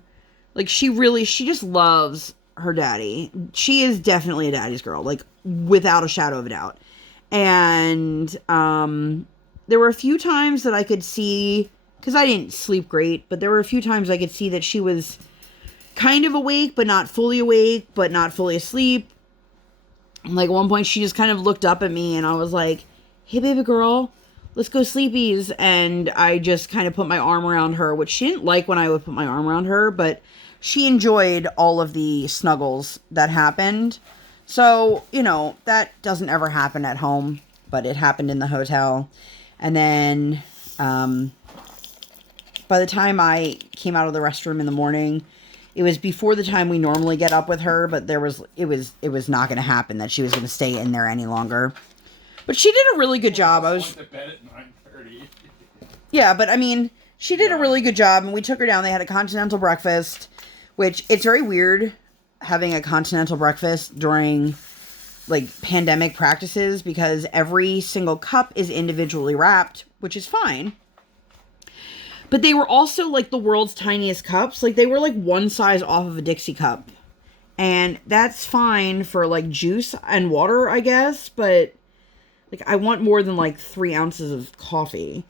Like, she just loves her daddy. She is definitely a daddy's girl, like, without a shadow of a doubt. And there were a few times that I could see, because I didn't sleep great, but there were a few times I could see that she was kind of awake, but not fully awake, but not fully asleep. Like, at one point, she just kind of looked up at me, and I was like, hey, baby girl, let's go sleepies. And I just kind of put my arm around her, which she didn't like when I would put my arm around her, but she enjoyed all of the snuggles that happened. So, you know, that doesn't ever happen at home, but it happened in the hotel. And then, by the time I came out of the restroom in the morning, it was before the time we normally get up with her, but it was not going to happen that she was going to stay in there any longer. But she did a really good job. I was went to bed at 9:30. Yeah, but I mean, she did a really good job, and we took her down. They had a continental breakfast, which it's very weird having a continental breakfast during like pandemic practices, because every single cup is individually wrapped, which is fine. But they were also like the world's tiniest cups. Like, they were like one size off of a Dixie cup. And that's fine for like juice and water, I guess. But like, I want more than like 3 ounces of coffee.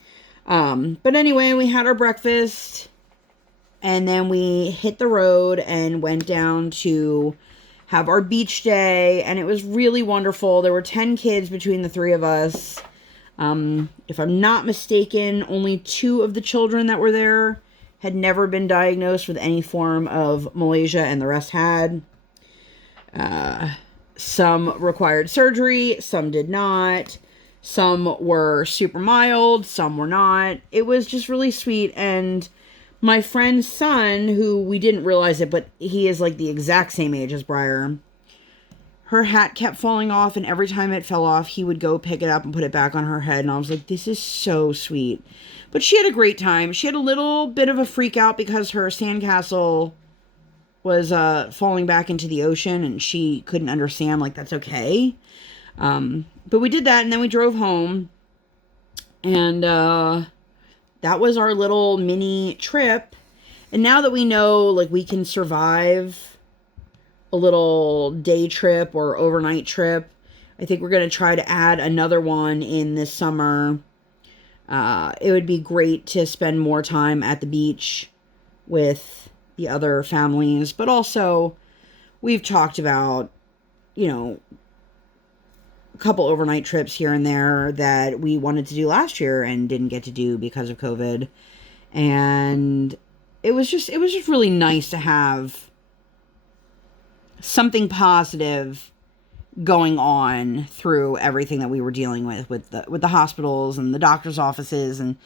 But anyway, we had our breakfast. And then we hit the road and went down to have our beach day. And it was really wonderful. There were 10 kids between the 3 of us. If I'm not mistaken, only 2 of the children that were there had never been diagnosed with any form of Malaysia, and the rest had. Some required surgery, some did not. Some were super mild, some were not. It was just really sweet. And my friend's son, who we didn't realize it, but he is like the exact same age as Briar, her hat kept falling off, and every time it fell off, he would go pick it up and put it back on her head. And I was like, this is so sweet. But she had a great time. She had a little bit of a freak out because her sandcastle was falling back into the ocean, and she couldn't understand, like, that's okay. But we did that, and then we drove home. And that was our little mini trip. And now that we know, like, we can survive a little day trip or overnight trip, I think we're going to try to add another one in this summer. It would be great to spend more time at the beach with the other families, but also we've talked about, you know, a couple overnight trips here and there that we wanted to do last year and didn't get to do because of COVID. And it was just really nice to have something positive going on through everything that we were dealing with the hospitals and the doctor's offices. And,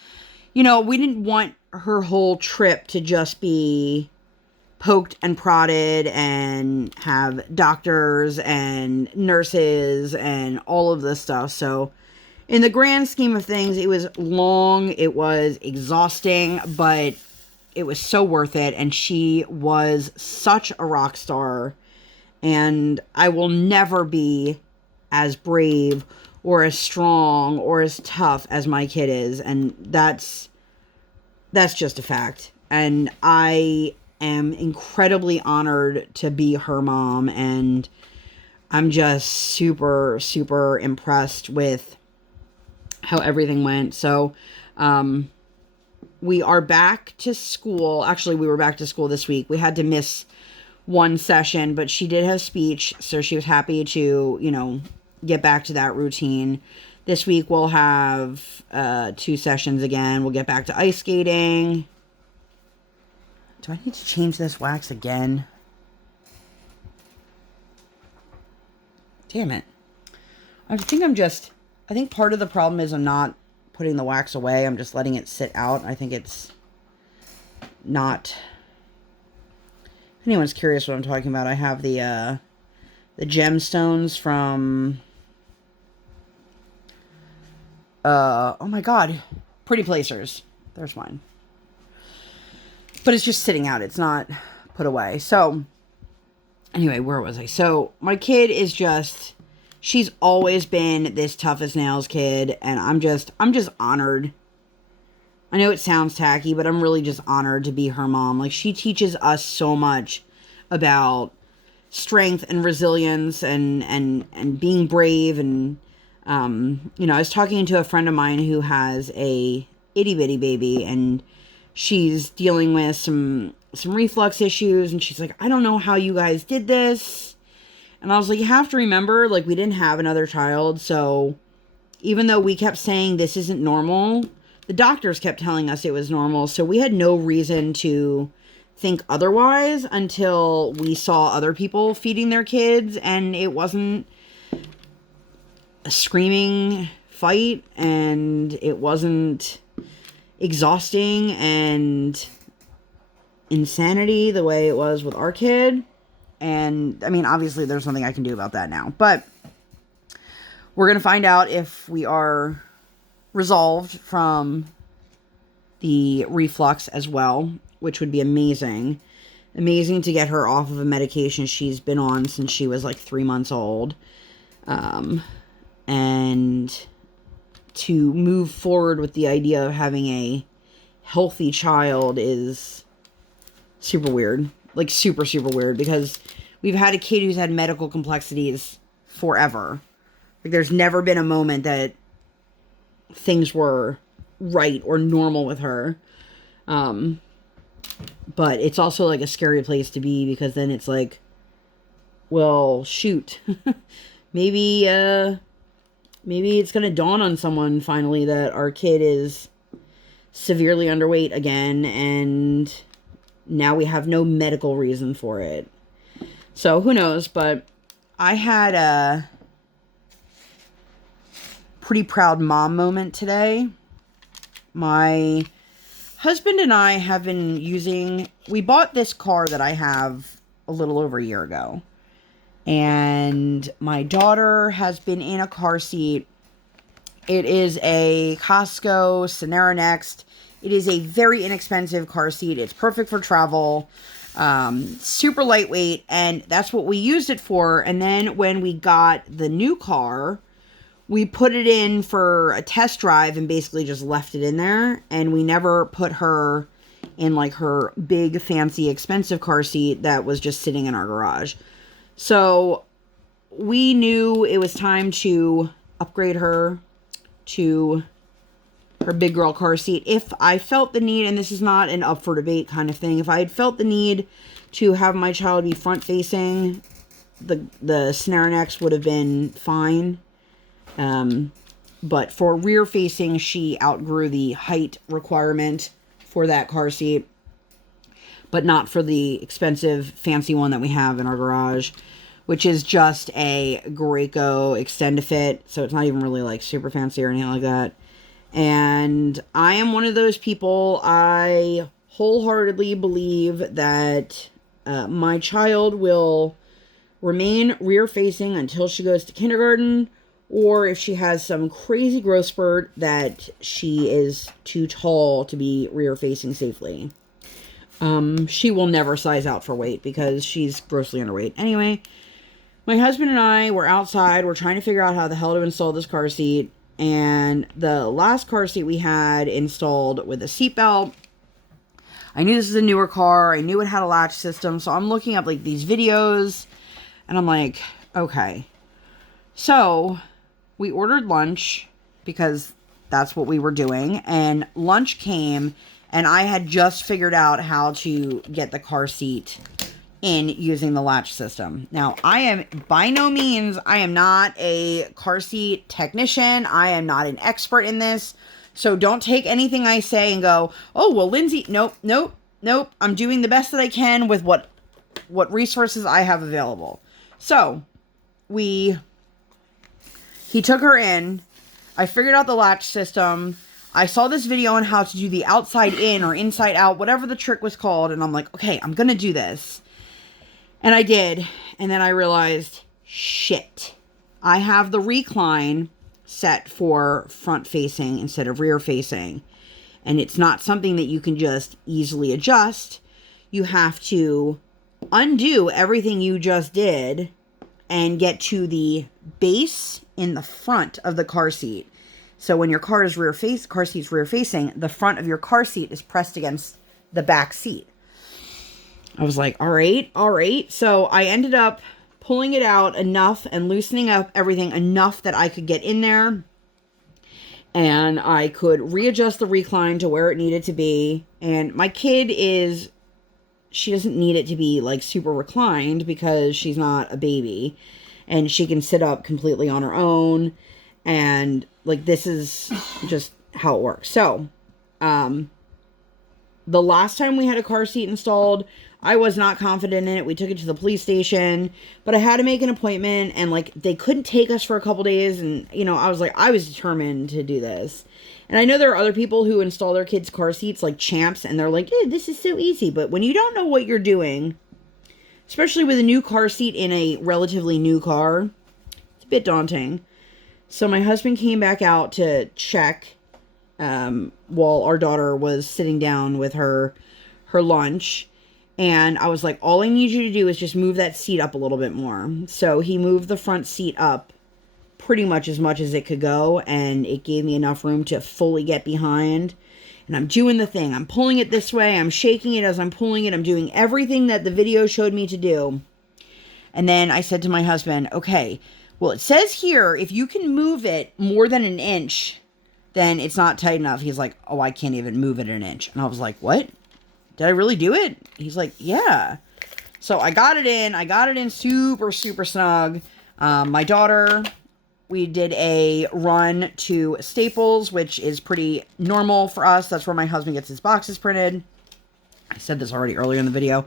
you know, we didn't want her whole trip to just be poked and prodded and have doctors and nurses and all of this stuff. So in the grand scheme of things, it was long, it was exhausting, but it was so worth it. And she was such a rock star. And I will never be as brave or as strong or as tough as my kid is. And that's just a fact. And I am incredibly honored to be her mom. And I'm just super, super impressed with how everything went. So, we are back to school. Actually, we were back to school this week. We had to miss one session, but she did have speech, so she was happy to, you know, get back to that routine. This week we'll have 2 sessions again. We'll get back to ice skating. Do I need to change this wax again? Damn it. I think part of the problem is I'm not putting the wax away. I'm just letting it sit out. I think it's not... If anyone's curious what I'm talking about, I have the gemstones from... oh my god. Pretty Placers. There's mine. But it's just sitting out. It's not put away. So, anyway, where was I? So, my kid is just... She's always been this tough as nails kid, and I'm just honored. I know it sounds tacky, but I'm really just honored to be her mom. Like, she teaches us so much about strength and resilience and being brave. And, you know, I was talking to a friend of mine who has a itty bitty baby, and she's dealing with some reflux issues, and she's like, I don't know how you guys did this. And I was like, you have to remember, like, we didn't have another child, so even though we kept saying this isn't normal, the doctors kept telling us it was normal, so we had no reason to think otherwise until we saw other people feeding their kids, and it wasn't a screaming fight, and it wasn't exhausting and insanity the way it was with our kid. And, I mean, obviously there's nothing I can do about that now. But we're going to find out if we are resolved from the reflux as well, which would be amazing. Amazing to get her off of a medication she's been on since she was like 3 months old. And to move forward with the idea of having a healthy child is super weird. Like, super, super weird, because we've had a kid who's had medical complexities forever. Like, there's never been a moment that things were right or normal with her. But it's also, like, a scary place to be, because then it's like, well, shoot. maybe it's gonna dawn on someone finally that our kid is severely underweight again, and now we have no medical reason for it. So, who knows, but I had a pretty proud mom moment today. My husband and I have been we bought this car that I have a little over a year ago. And my daughter has been in a car seat. It is a Costco Sonera Next. It is a very inexpensive car seat. It's perfect for travel. Super lightweight. And that's what we used it for. And then when we got the new car, we put it in for a test drive and basically just left it in there. And we never put her in like her big, fancy, expensive car seat that was just sitting in our garage. So we knew it was time to upgrade her to her big girl car seat. If I felt the need, and this is not an up for debate kind of thing, if I had felt the need to have my child be front facing, the Sonera Next would have been fine. But for rear facing, she outgrew the height requirement for that car seat, but not for the expensive fancy one that we have in our garage, which is just a Graco Extend-A-Fit. So it's not even really like super fancy or anything like that. And I am one of those people, I wholeheartedly believe that my child will remain rear-facing until she goes to kindergarten, or if she has some crazy growth spurt that she is too tall to be rear-facing safely. She will never size out for weight because she's grossly underweight. Anyway, my husband and I were outside. We're trying to figure out how the hell to install this car seat. And the last car seat we had installed with a seatbelt. I knew this was a newer car. I knew it had a latch system. So I'm looking up like these videos. And I'm like, okay. So we ordered lunch because that's what we were doing. And lunch came. And I had just figured out how to get the car seat in using the latch system. Now, I am by no means, I am not a car seat technician. I am not an expert in this. So don't take anything I say and go, oh, well, Lindsay, nope. I'm doing the best that I can with what resources I have available. So he took her in. I figured out the latch system. I saw this video on how to do the outside in or inside out, whatever the trick was called. And I'm like, okay, I'm going to do this. And I did. And then I realized, shit, I have the recline set for front facing instead of rear facing. And it's not something that you can just easily adjust. You have to undo everything you just did and get to the base in the front of the car seat. So when your car seat's rear facing, the front of your car seat is pressed against the back seat. I was like, all right. So I ended up pulling it out enough and loosening up everything enough that I could get in there. And I could readjust the recline to where it needed to be. And my kid she doesn't need it to be like super reclined because she's not a baby. And she can sit up completely on her own. And like, this is just how it works. So, the last time we had a car seat installed, I was not confident in it. We took it to the police station, but I had to make an appointment, and like, they couldn't take us for a couple days. And, you know, I was determined to do this. And I know there are other people who install their kids' car seats like champs, and they're like, yeah, this is so easy. But when you don't know what you're doing, especially with a new car seat in a relatively new car, it's a bit daunting. So my husband came back out to check while our daughter was sitting down with her lunch. And I was like, all I need you to do is just move that seat up a little bit more. So he moved the front seat up pretty much as it could go. And it gave me enough room to fully get behind. And I'm doing the thing. I'm pulling it this way. I'm shaking it as I'm pulling it. I'm doing everything that the video showed me to do. And then I said to my husband, okay, well, it says here, if you can move it more than an inch, then it's not tight enough. He's like, oh, I can't even move it an inch. And I was like, what? Did I really do it? He's like, yeah. So I got it in super, super snug. My daughter, we did a run to Staples, which is pretty normal for us. That's where my husband gets his boxes printed. I said this already earlier in the video.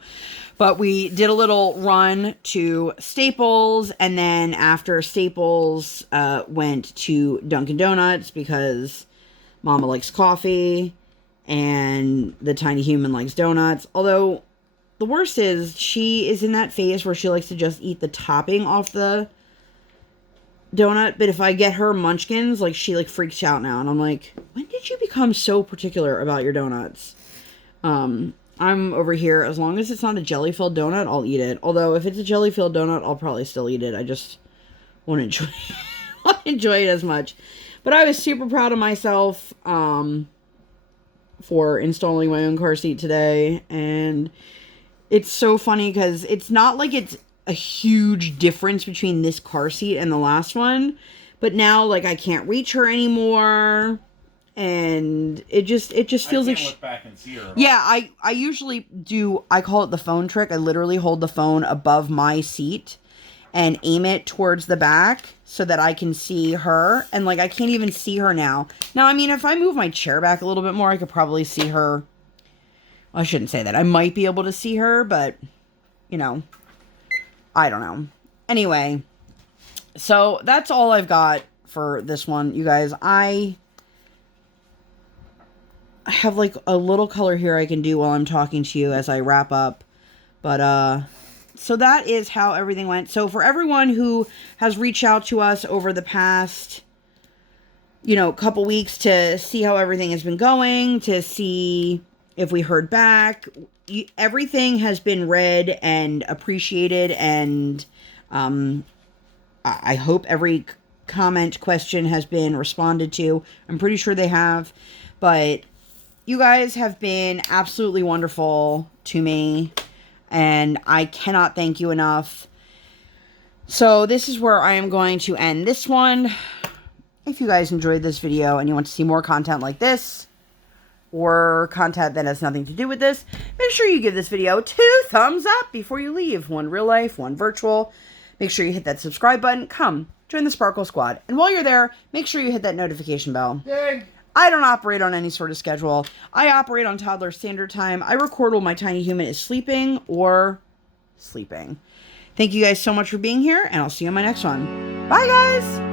But we did a little run to Staples, and then after Staples, went to Dunkin' Donuts because Mama likes coffee, and the tiny human likes donuts. Although, the worst is, she is in that phase where she likes to just eat the topping off the donut. But if I get her munchkins, like, she, like, freaks out now. And I'm like, when did you become so particular about your donuts? I'm over here, as long as it's not a jelly-filled donut, I'll eat it. Although, if it's a jelly-filled donut, I'll probably still eat it. I just won't enjoy it as much. But I was super proud of myself for installing my own car seat today. And it's so funny because it's not like it's a huge difference between this car seat and the last one. But now, like, I can't reach her anymore. And it just feels like look back and see her. Yeah, I usually do. I call it the phone trick. I literally hold the phone above my seat and aim it towards the back so that I can see her. And like, I can't even see her now. Now, I mean, if I move my chair back a little bit more, I could probably see her. I shouldn't say that. I might be able to see her, but you know, I don't know. Anyway, so that's all I've got for this one, you guys. I have like a little color here I can do while I'm talking to you as I wrap up. But, so that is how everything went. So for everyone who has reached out to us over the past, you know, couple weeks to see how everything has been going, to see if we heard back, everything has been read and appreciated. And, I hope every comment, question has been responded to. I'm pretty sure they have, but you guys have been absolutely wonderful to me, and I cannot thank you enough. So this is where I am going to end this one. If you guys enjoyed this video and you want to see more content like this, or content that has nothing to do with this, make sure you give this video 2 thumbs up before you leave. 1 real life, 1 virtual. Make sure you hit that subscribe button. Come, join the Sparkle Squad. And while you're there, make sure you hit that notification bell. Yay! I don't operate on any sort of schedule. I operate on toddler standard time. I record while my tiny human is sleeping or sleeping. Thank you guys so much for being here, and I'll see you on my next one. Bye, guys!